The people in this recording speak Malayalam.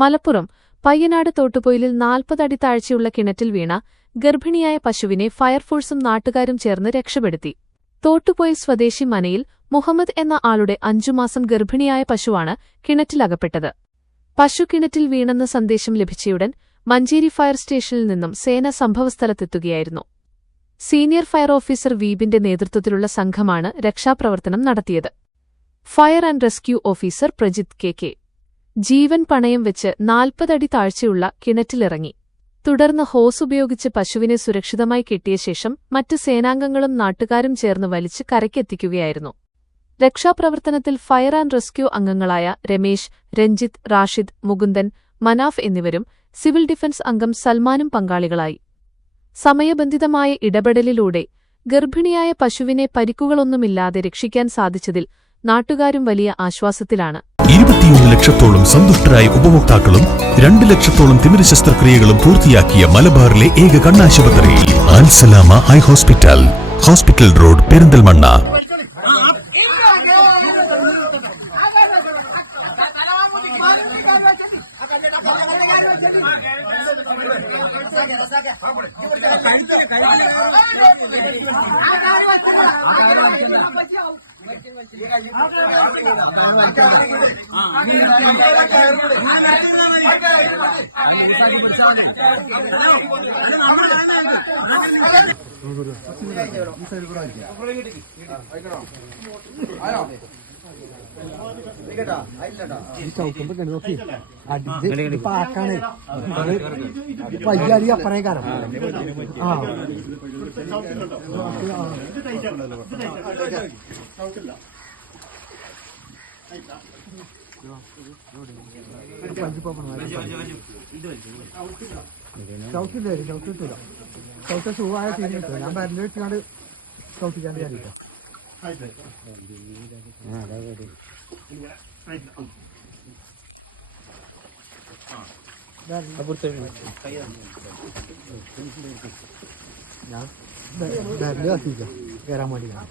മലപ്പുറം പയ്യനാട് തോട്ടുപൊയിലിൽ 40 അടി താഴ്ചയുള്ള കിണറ്റിൽ വീണ ഗർഭിണിയായ പശുവിനെ ഫയർഫോഴ്സും നാട്ടുകാരും ചേർന്ന് രക്ഷപ്പെടുത്തി. തോട്ടുപൊയിൽ സ്വദേശി മനയിൽ മുഹമ്മദ് എന്ന ആളുടെ 5 മാസം ഗർഭിണിയായ പശുവാണ് കിണറ്റിലകപ്പെട്ടത്. പശു കിണറ്റിൽ വീണെന്ന സന്ദേശം ലഭിച്ചയുടൻ മഞ്ചേരി ഫയർ സ്റ്റേഷനിൽ നിന്നും സേന സംഭവസ്ഥലത്തെത്തുകയായിരുന്നു. സീനിയർ ഫയർ ഓഫീസർ വീബിന്റെ നേതൃത്വത്തിലുള്ള സംഘമാണ് രക്ഷാപ്രവർത്തനം നടത്തിയത്. Fire and rescue officer Prajith K ജീവൻ പണയം വെച്ച് 40 അടി താഴ്ചയുള്ള കിണറ്റിലിറങ്ങി. തുടർന്ന് ഹോസ് ഉപയോഗിച്ച് പശുവിനെ സുരക്ഷിതമായി കെട്ടിയ ശേഷം മറ്റ് സേനാംഗങ്ങളും നാട്ടുകാരും ചേർന്ന് വലിച്ച് കരയ്ക്കെത്തിക്കുകയായിരുന്നു. രക്ഷാപ്രവർത്തനത്തിൽ ഫയർ ആൻഡ് റെസ്ക്യൂ അംഗങ്ങളായ രമേശ്, രഞ്ജിത്ത്, റാഷിദ്, മുകുന്ദൻ, മനാഫ് എന്നിവരും സിവിൽ ഡിഫൻസ് അംഗം സൽമാനും പങ്കാളികളായി. സമയബന്ധിതമായ ഇടപെടലിലൂടെ ഗർഭിണിയായ പശുവിനെ പരിക്കുകളൊന്നുമില്ലാതെ രക്ഷിക്കാൻ സാധിച്ചതിൽ നാട്ടുകാരും വലിയ ആശ്വാസത്തിലാണ്. 21 ലക്ഷത്തോളം സന്തുഷ്ടരായ ഉപഭോക്താക്കളും 2 ലക്ഷത്തോളം തിമിര ശസ്ത്രക്രിയകളും പൂർത്തിയാക്കിയ മലബാറിലെ ഏക കണ്ണാശുപത്രി Alsalama eye hospital, hospital road, Perinthalmanna. ചവിട്ട സുഖമായ തീരുമാനം ഞാൻ പരലിട്ടാണ്ട് ചവിട്ടിക്കാണ്ട് കാര്യമില്ല. ഞാൻ ബരല് കത്തിക്ക കയറാൻ വേണ്ടിയാണ്.